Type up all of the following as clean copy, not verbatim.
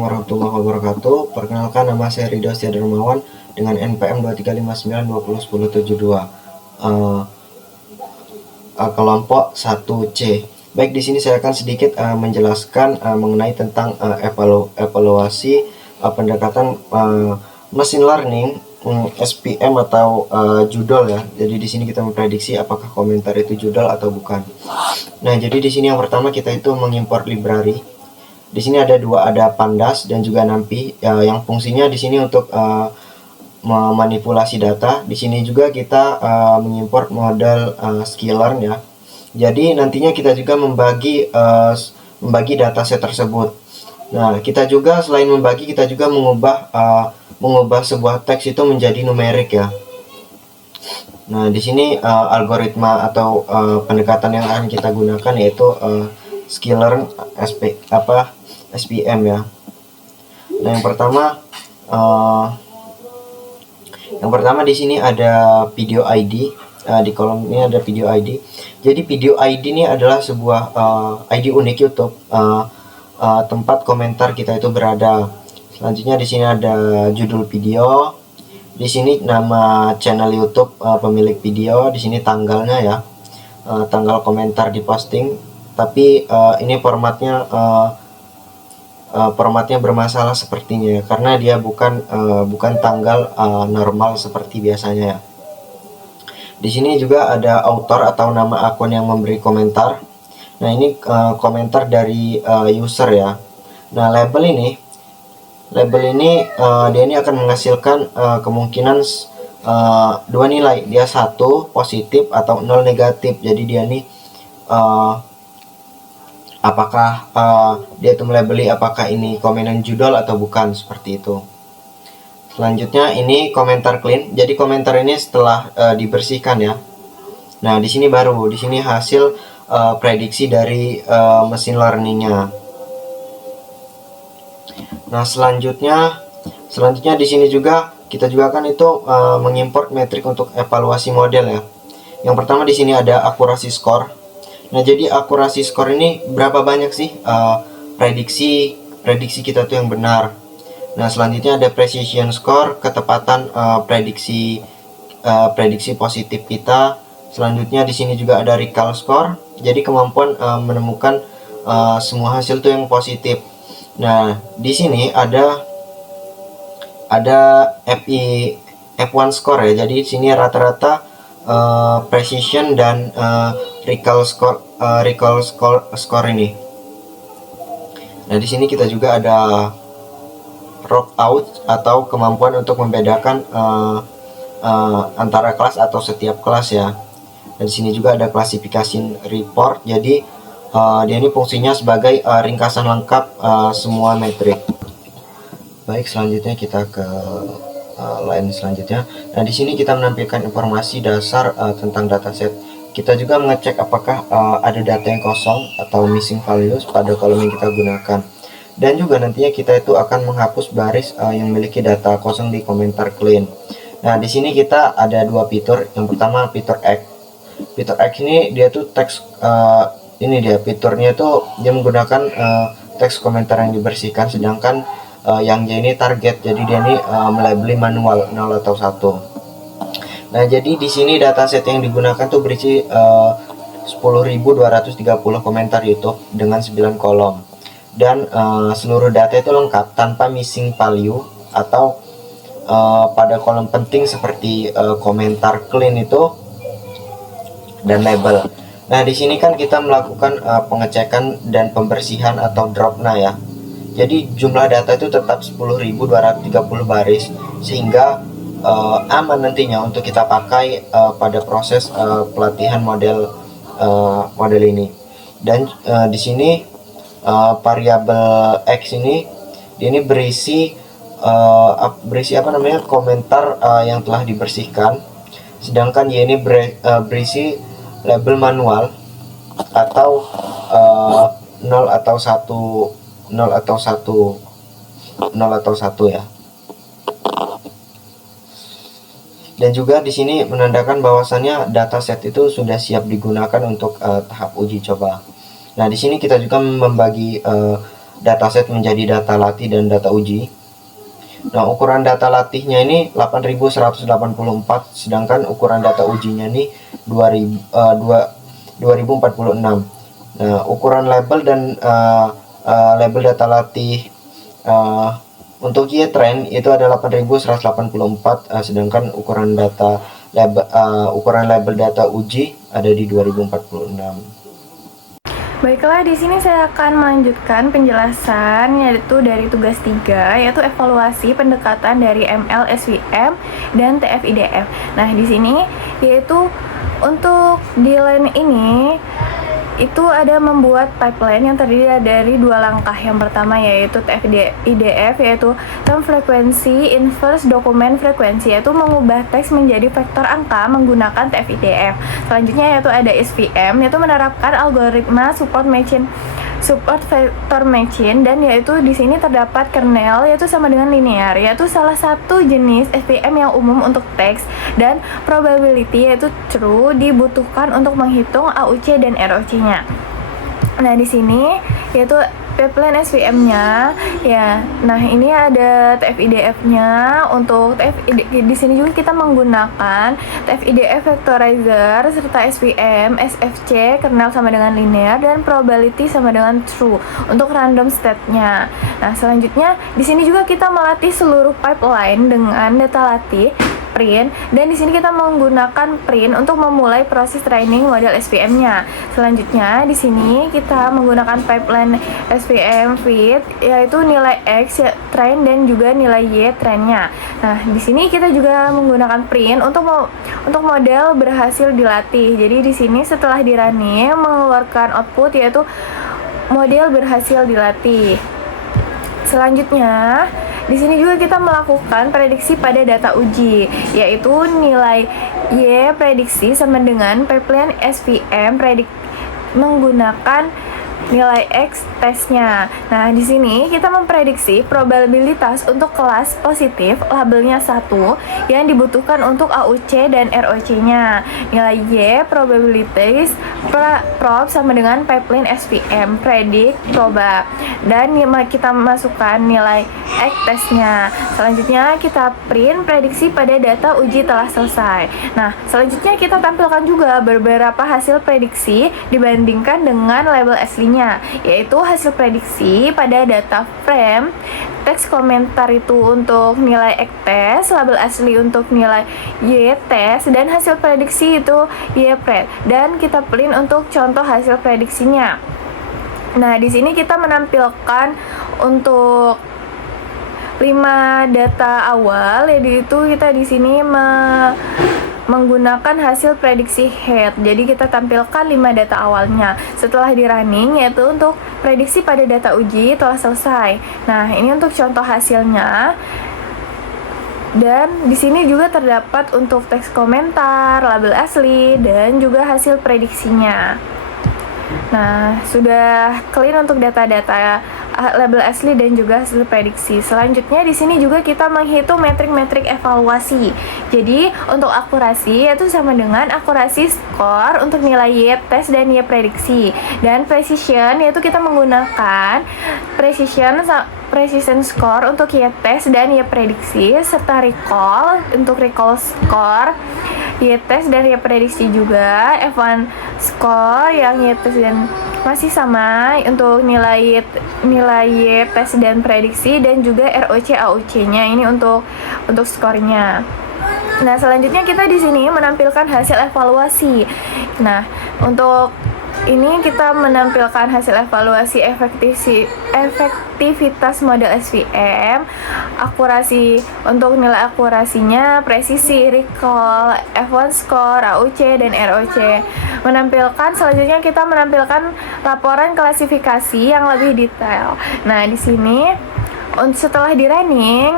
Assalamualaikum warahmatullahi wabarakatuh. Perkenalkan, nama saya Ridho Darmawan dengan NPM 2359201072. Kelompok 1C. Baik, di sini saya akan sedikit menjelaskan mengenai tentang evaluasi pendekatan machine learning SPM atau judul ya. Jadi di sini kita memprediksi apakah komentar itu judul atau bukan. Nah, jadi di sini yang pertama kita itu mengimpor library. Di sini ada dua, ada Pandas dan juga NumPy yang fungsinya di sini untuk memanipulasi data. Di sini juga kita mengimport model sklearn ya. Jadi nantinya kita juga membagi dataset tersebut. Nah, kita juga selain membagi, kita juga mengubah sebuah teks itu menjadi numerik ya. Nah, di sini algoritma atau pendekatan yang akan kita gunakan yaitu sklearn SPM ya. Nah, yang pertama di sini ada video ID. Di kolom ini ada video ID. Jadi video ID ini adalah sebuah ID unik YouTube tempat komentar kita itu berada. Selanjutnya di sini ada judul video. Di sini nama channel YouTube pemilik video. Di sini tanggalnya ya, tanggal komentar diposting. Tapi ini formatnya bermasalah sepertinya karena dia bukan tanggal normal seperti biasanya ya. Di sini juga ada author atau nama akun yang memberi komentar. Nah, ini komentar dari user ya. Nah, label ini dia ini akan menghasilkan kemungkinan dua nilai, dia 1 positif atau 0 negatif. Jadi dia ini apakah dia itu melabeli apakah ini komenan judul atau bukan, seperti itu. Selanjutnya ini komentar clean. Jadi komentar ini setelah dibersihkan ya. Nah, di sini hasil prediksi dari machine learningnya. Nah, selanjutnya di sini juga kita akan itu mengimport metrik untuk evaluasi model ya. Yang pertama di sini ada akurasi skor. Nah, jadi akurasi skor ini berapa banyak sih prediksi kita tuh yang benar. Nah, selanjutnya ada precision score, ketepatan prediksi positif kita. Selanjutnya di sini juga ada recall score. Jadi kemampuan menemukan semua hasil tuh yang positif. Nah, di sini ada F1 score ya. Jadi di sini rata-rata precision dan recall score ini. Nah, di sini kita juga ada rock out atau kemampuan untuk membedakan antara kelas atau setiap kelas ya. Dan di sini juga ada klasifikasi report. Jadi dia ini fungsinya sebagai ringkasan lengkap semua metrik. Baik, selanjutnya kita ke line selanjutnya. Nah, di sini kita menampilkan informasi dasar tentang dataset. Kita juga mengecek apakah ada data yang kosong atau missing values pada kolom yang kita gunakan. Dan juga nantinya kita itu akan menghapus baris yang memiliki data kosong di komentar clean. Nah, di sini kita ada dua fitur. Yang pertama fitur X. Fitur X ini dia tuh teks fiturnya itu dia menggunakan teks komentar yang dibersihkan, sedangkan yang Y ini target, jadi dia ini melabeli manual 0 atau 1. Nah, jadi di sini dataset yang digunakan tuh berisi 10.230 komentar YouTube dengan 9 kolom. Dan seluruh data itu lengkap tanpa missing value atau pada kolom penting seperti komentar clean itu dan label. Nah, di sini kan kita melakukan pengecekan dan pembersihan atau dropna ya. Jadi jumlah data itu tetap 10.230 baris sehingga aman nantinya untuk kita pakai pada proses pelatihan model ini. Dan di sini variabel X ini berisi komentar yang telah dibersihkan, sedangkan Y ini berisi label manual atau 0 atau 1 ya. Dan juga di sini menandakan bahwasannya dataset itu sudah siap digunakan untuk tahap uji coba. Nah, di sini kita juga membagi dataset menjadi data latih dan data uji. Nah, ukuran data latihnya ini 8184, sedangkan ukuran data ujinya ini 2046. Nah, ukuran label dan label data latih untuk YTrain itu ada 8184, sedangkan ukuran label data uji ada di 2046. Baiklah, di sini saya akan melanjutkan penjelasan yaitu dari tugas 3, yaitu evaluasi pendekatan dari ML, SVM, dan TF-IDF. Nah, di sini yaitu untuk di line ini itu ada membuat pipeline yang terdiri dari 2 langkah. Yang pertama yaitu TF-IDF, yaitu term frequency inverse dokumen frekuensi, yaitu mengubah teks menjadi vektor angka menggunakan TF-IDF. Selanjutnya yaitu ada SVM, yaitu menerapkan algoritma support vector machine, dan yaitu di sini terdapat kernel yaitu sama dengan linear, yaitu salah satu jenis SVM yang umum untuk teks, dan probability yaitu true dibutuhkan untuk menghitung AUC dan ROC-nya. Nah, di sini yaitu pipeline SVM-nya ya. Nah, ini ada TF-IDF-nya. Untuk di sini juga kita menggunakan TF-IDF vectorizer serta SVM, SFC kernel sama dengan linear, dan probability sama dengan true untuk random state-nya. Nah, selanjutnya di sini juga kita melatih seluruh pipeline dengan data latih print, dan di sini kita menggunakan print untuk memulai proses training model SVM-nya. Selanjutnya di sini kita menggunakan pipeline SVM feed, yaitu nilai X train dan juga nilai Y trainnya. Nah, di sini kita juga menggunakan print untuk model berhasil dilatih. Jadi di sini setelah di running mengeluarkan output yaitu model berhasil dilatih. Selanjutnya di sini juga kita melakukan prediksi pada data uji, yaitu nilai Y prediksi sama dengan pipeline SVM menggunakan nilai X tesnya. Nah, di sini kita memprediksi probabilitas untuk kelas positif labelnya 1 yang dibutuhkan untuk AUC dan ROC-nya. Nilai Y probabilities prob sama dengan pipeline SVM predict proba, dan kita masukkan nilai X tesnya. Selanjutnya kita print prediksi pada data uji telah selesai. Nah, selanjutnya kita tampilkan juga beberapa hasil prediksi dibandingkan dengan label aslinya, yaitu hasil prediksi pada data frame, teks komentar itu untuk nilai X test, label asli untuk nilai Y test, dan hasil prediksi itu Y pred, dan kita print untuk contoh hasil prediksinya. Nah, di sini kita menampilkan untuk 5 data awal, yaitu kita di sini menggunakan hasil prediksi head. Jadi kita tampilkan 5 data awalnya setelah di running, yaitu untuk prediksi pada data uji telah selesai. Nah, ini untuk contoh hasilnya. Dan di sini juga terdapat untuk teks komentar, label asli, dan juga hasil prediksinya. Nah, sudah clear untuk data-data label asli dan juga hasil prediksi. Selanjutnya di sini juga kita menghitung metrik-metrik evaluasi. Jadi untuk akurasi yaitu sama dengan akurasi skor untuk nilai Y test dan Y prediksi. Dan precision yaitu kita menggunakan precision score untuk Y test dan Y prediksi, serta recall untuk recall score Y test dan Y prediksi juga. F1 score yang Y test dan masih sama untuk nilai Y test dan prediksi, dan juga ROC AUC-nya ini untuk skornya. Nah, selanjutnya kita di sini menampilkan hasil evaluasi. Nah, untuk ini kita menampilkan hasil evaluasi efektivitas model SVM, akurasi untuk nilai akurasinya, presisi, recall, F1 score, AUC, dan ROC. Selanjutnya kita menampilkan laporan klasifikasi yang lebih detail. Nah, di sini setelah di running,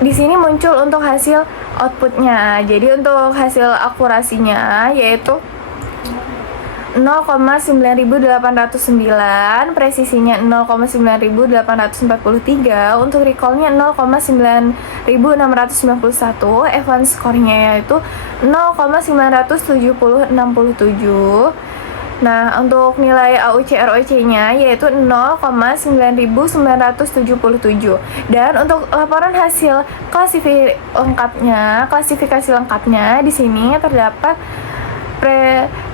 di sini muncul untuk hasil outputnya. Jadi untuk hasil akurasinya yaitu 0,9809, presisinya 0,9843, untuk recallnya 0,9691, F1 skornya yaitu 0,97067. Nah, untuk nilai AUC ROC-nya yaitu 0,9977. Dan untuk laporan hasil klasifikasi lengkapnya di sini terdapat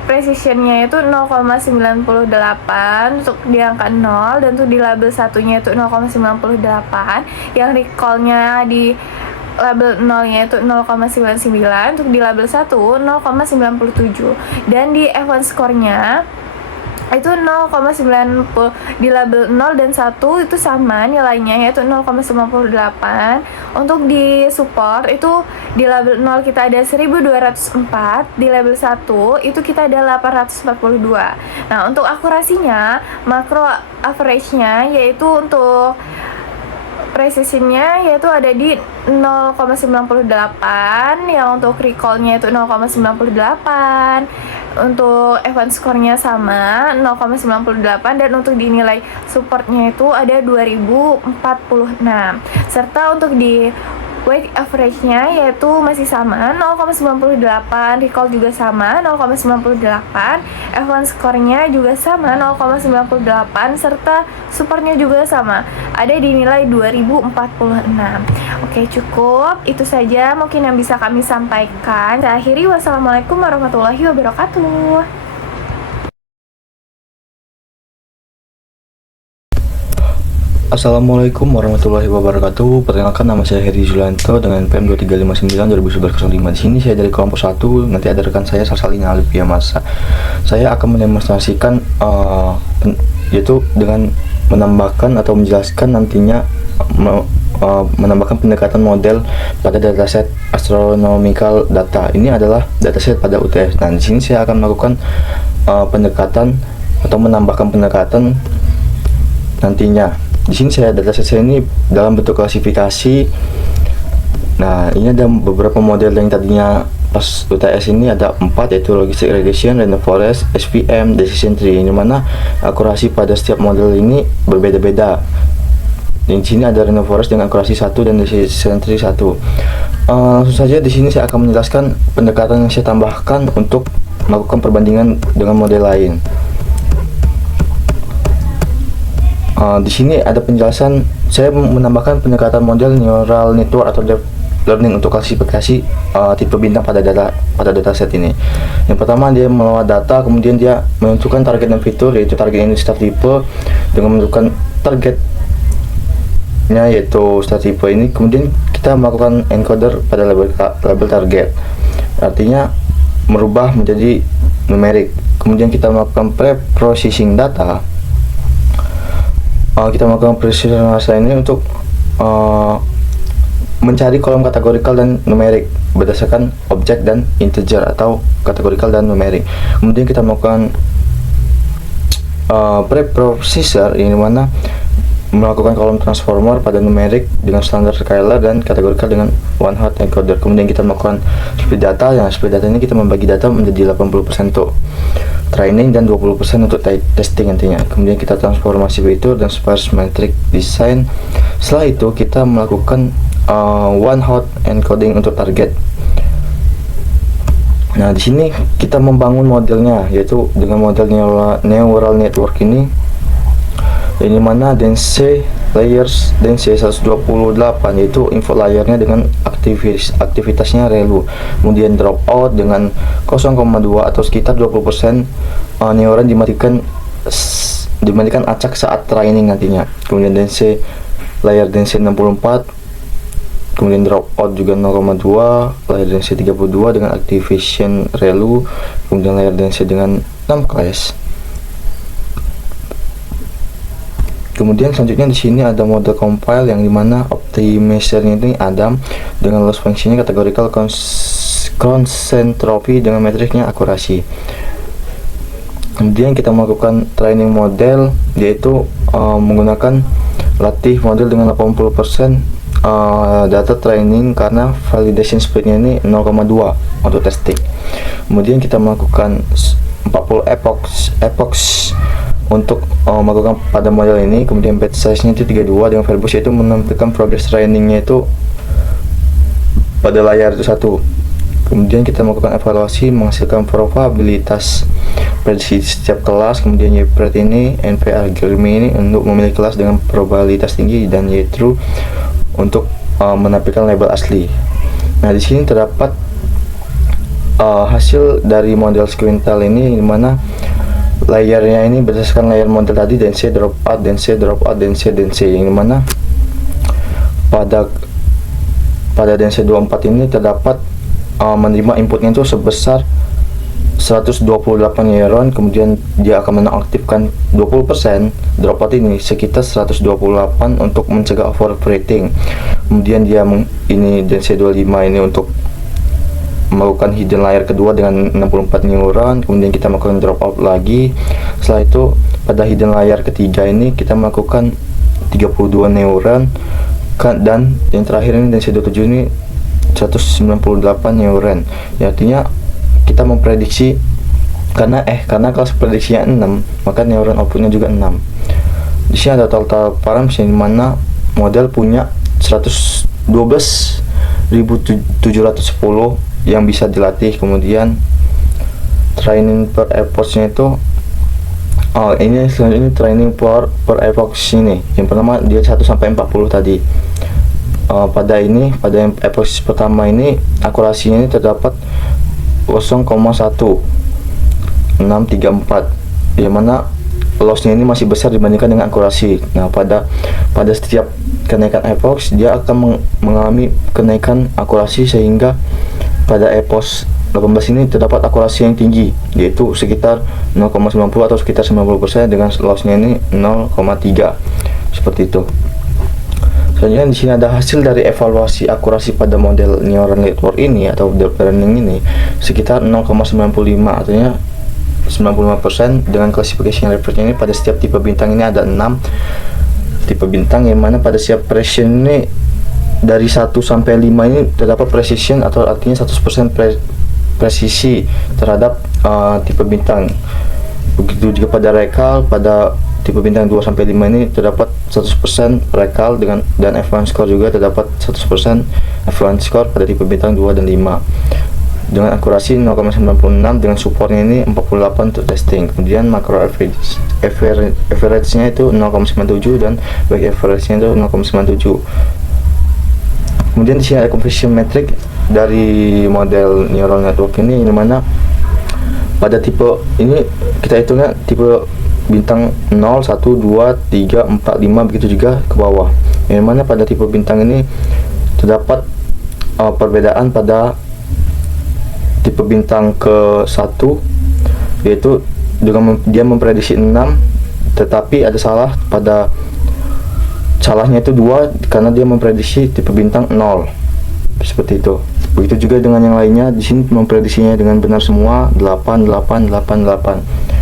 precisionnya itu 0,98 untuk di angka 0, dan untuk di label satunya itu 0,98, yang recallnya di label 0-nya itu 0,99, untuk di label 1 0,97, dan di F1 score-nya itu 0,90. Di label 0 dan 1 itu sama nilainya, yaitu 0,98. Untuk di support itu di label 0 kita ada 1204, di label 1 itu kita ada 842. Nah, untuk akurasinya, makro average-nya yaitu untuk precisionnya yaitu ada di 0,98, yang untuk recallnya itu 0,98, untuk F1 score-nya sama 0,98, dan untuk dinilai supportnya itu ada 2046, serta untuk di weight average-nya yaitu masih sama 0,98, recall juga sama 0,98, F1 score-nya juga sama 0,98, serta supportnya juga sama, ada di nilai 2046. Oke, cukup itu saja mungkin yang bisa kami sampaikan. Saya akhiri, wassalamualaikum warahmatullahi wabarakatuh. Assalamualaikum warahmatullahi wabarakatuh. Perkenalkan, nama saya Heri Julianto dengan PM 2359 2011 05. Di sini saya dari kelompok 1, nanti ada rekan saya Sarsalina Alifia Masa. Saya akan mendemonstrasikan yaitu dengan menambahkan atau menjelaskan nantinya menambahkan pendekatan model pada dataset astronomical data. Ini adalah dataset pada UTS. Nah, di sini saya akan melakukan pendekatan atau menambahkan pendekatan nantinya. Di sini dataset saya ini dalam bentuk klasifikasi. Nah, ini ada beberapa model yang tadinya pas UTS ini ada 4, yaitu logistic regression, random forest, SVM, decision tree, yang mana akurasi pada setiap model ini berbeda-beda. Di sini ada random forest dengan akurasi 1 dan decision tree 1. Langsung saja di sini saya akan menjelaskan pendekatan yang saya tambahkan untuk melakukan perbandingan dengan model lain. Di sini ada penjelasan, saya menambahkan pendekatan model neural network atau deep learning untuk klasifikasi tipe bintang pada dataset ini. Yang pertama, dia mengolah data, kemudian dia menentukan target dan fitur, yaitu target ini star type, dengan menentukan targetnya yaitu star type ini. Kemudian kita melakukan encoder pada label target, artinya merubah menjadi numerik. Kemudian kita melakukan pre-processing data. Kita melakukan precision rasa ini untuk mencari kolom kategorikal dan numerik berdasarkan objek dan integer, atau kategorikal dan numerik. Kemudian kita melakukan preprocessor, ini mana melakukan kolom transformer pada numerik dengan standar scalar dan kategorikal dengan one hot encoder. Kemudian kita melakukan speed data. Yang speed data ini kita membagi data menjadi 80% untuk training dan 20% untuk testing nantinya. Kemudian kita transformasi fitur dan sparse metric design. Setelah itu kita melakukan one hot encoding untuk target. Nah, di sini kita membangun modelnya, yaitu dengan model neural network ini mana density layers density 128, yaitu info layernya dengan aktivitasnya relu. Kemudian dropout dengan 0,2 atau sekitar 20% neuron dimatikan acak saat training nantinya. Kemudian density layer density 64, kemudian dropout juga 0,2, layer density 32 dengan activation relu, kemudian layer density dengan 6 class. Kemudian selanjutnya di sini ada mode compile, yang dimana optimizer-nya ini Adam dengan loss function-nya categorical concentropy dengan metriknya akurasi. Kemudian kita melakukan training model, yaitu menggunakan latih model dengan 80% data training, karena validation speed-nya ini 0,2 untuk testing. Kemudian kita melakukan 40 epochs untuk melakukan pada model ini. Kemudian batch size-nya itu 32 dengan verbose, yaitu menampilkan progress training-nya itu pada layar itu 1. Kemudian kita melakukan evaluasi menghasilkan probabilitas prediksi setiap kelas, kemudian YPRED ini, NP algoritma ini untuk memilih kelas dengan probabilitas tinggi, dan Y-true untuk menampilkan label asli. Nah, di sini terdapat hasil dari model Squintel ini, di mana layernya ini berdasarkan layer model tadi, dan C drop out, dan C drop out, dan C, yang dimana pada DNC 24 ini terdapat menerima inputnya itu sebesar 128 neuron, kemudian dia akan menonaktifkan 20% dropout ini sekitar 128 untuk mencegah overfitting. Kemudian dia ini DNC25 ini untuk melakukan hidden layer kedua dengan 64 neuron, kemudian kita melakukan dropout lagi. Setelah itu pada hidden layer ketiga ini kita melakukan 32 neuron, dan yang terakhir ini DNC27 ini 198 neuron. Ya, artinya kita memprediksi karena kelas prediksinya 6, maka neuron outputnya juga 6. Di sini ada total parameter di mana model punya 112.710 yang bisa dilatih. Kemudian training per epoch-nya itu ini selanjutnya training per epoch ini. Yang pertama dia 1 sampai 40 tadi. Pada yang epoch pertama ini akurasinya ini terdapat 0,1634, yang mana lossnya ini masih besar dibandingkan dengan akurasi. Nah, pada setiap kenaikan epoch dia akan mengalami kenaikan akurasi, sehingga pada epoch 18 ini terdapat akurasi yang tinggi, yaitu sekitar 0,90 atau sekitar 90%, dengan lossnya ini 0,3, seperti itu. Selanjutnya di sini ada hasil dari evaluasi akurasi pada model neural network ini atau deep learning ini sekitar 0,95, artinya 95%, dengan classification reference ini pada setiap tipe bintang ini ada 6 tipe bintang, yang mana pada setiap precision ini dari 1 sampai 5 ini terdapat precision, atau artinya 100% presisi terhadap tipe bintang. Begitu juga pada recall, pada tipe bintang 2 sampai 5 ini terdapat 100% recall, dan F1 score juga terdapat 100% F1 score pada tipe bintang 2 dan 5 dengan akurasi 0,96, dengan supportnya ini 48 untuk testing. Kemudian macro average-nya itu 0,97 dan back average-nya itu 0,97. Kemudian di sini ada conversion metric dari model neural network ini, di mana pada tipe ini kita hitungnya tipe bintang 0, 1, 2, 3, 4, 5, begitu juga ke bawah. Yang mana pada tipe bintang ini terdapat perbedaan pada tipe bintang ke 1, yaitu dengan dia memprediksi 6, tetapi ada salahnya itu 2 karena dia memprediksi tipe bintang 0, seperti itu. Begitu juga dengan yang lainnya, di sini memprediksinya dengan benar semua 8, 8, 8, 8.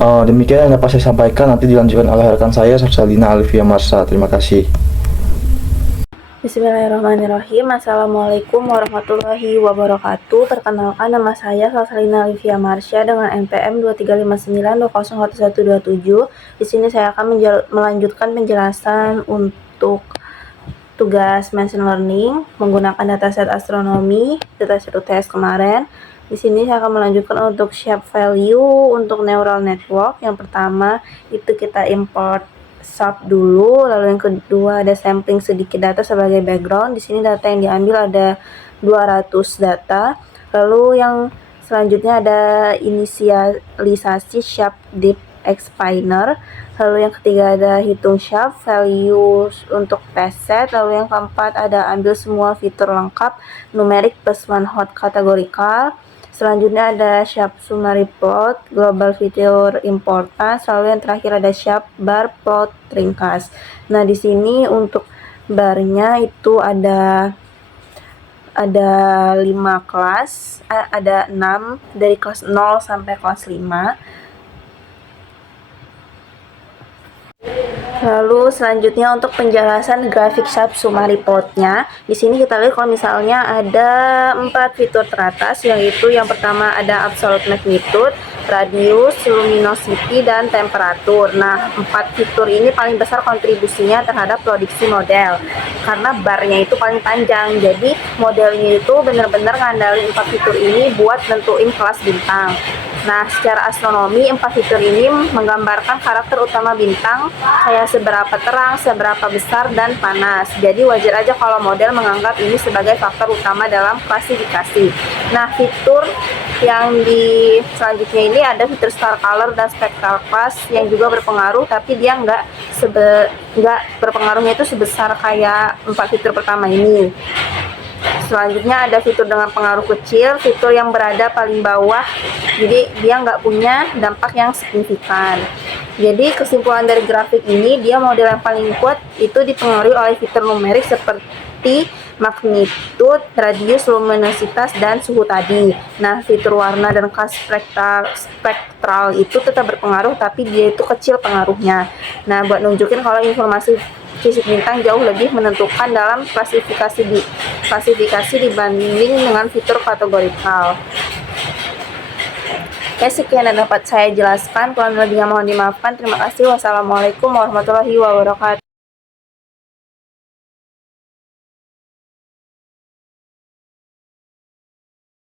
Demikian yang dapat saya sampaikan, nanti dilanjutkan oleh rekan saya Sarsalina Alifia Marsha. Terima kasih. Bismillahirrahmanirrahim. Assalamualaikum warahmatullahi wabarakatuh. Perkenalkan, nama saya Sarsalina Alifia Marsha dengan NPM 2359201127. Di sini saya akan melanjutkan penjelasan untuk tugas machine learning menggunakan dataset astronomi, dataset UTS kemarin. Di sini saya akan melanjutkan untuk shape value untuk neural network. Yang pertama itu kita import sub dulu, lalu yang kedua ada sampling sedikit data sebagai background. Di sini data yang diambil ada 200 data. Lalu yang selanjutnya ada inisialisasi shape deep explainer. Lalu yang ketiga ada hitung shape value untuk test set. Lalu yang keempat ada ambil semua fitur lengkap numeric plus one hot categorical. Selanjutnya ada shape summary plot, global feature importance, lalu yang terakhir ada shape bar plot ringkas. Nah, di sini untuk barnya itu ada 5 kelas, ada 6 dari kelas 0 sampai kelas 5. Lalu selanjutnya untuk penjelasan grafik shape summary plotnya, di sini kita lihat kalau misalnya ada 4 fitur teratas, yaitu yang pertama ada absolute magnitude, radius, luminosity, dan temperatur. Nah, 4 fitur ini paling besar kontribusinya terhadap produksi model karena barnya itu paling panjang. Jadi modelnya itu benar-benar ngandalin 4 fitur ini buat nentuin kelas bintang. Nah, secara astronomi 4 fitur ini menggambarkan karakter utama bintang, kayak seberapa terang, seberapa besar, dan panas. Jadi wajar aja kalau model menganggap ini sebagai faktor utama dalam klasifikasi. Nah, fitur yang di selanjutnya ini ada fitur star color dan spectral class yang juga berpengaruh, tapi dia nggak berpengaruhnya itu sebesar kayak 4 fitur pertama ini. Selanjutnya ada fitur dengan pengaruh kecil, fitur yang berada paling bawah, jadi dia nggak punya dampak yang signifikan. Jadi kesimpulan dari grafik ini, dia model yang paling kuat itu dipengaruhi oleh fitur numerik seperti magnitude, radius, luminositas, dan suhu tadi. Nah, fitur warna dan kelas spektral itu tetap berpengaruh, tapi dia itu kecil pengaruhnya. Nah, buat nunjukin kalau informasi fisik bintang jauh lebih menentukan dalam klasifikasi dibanding dengan fitur kategorikal. Oke, sekian yang dapat saya jelaskan. Kurang lebihnya mohon dimaafkan. Terima kasih. Wassalamualaikum warahmatullahi wabarakatuh.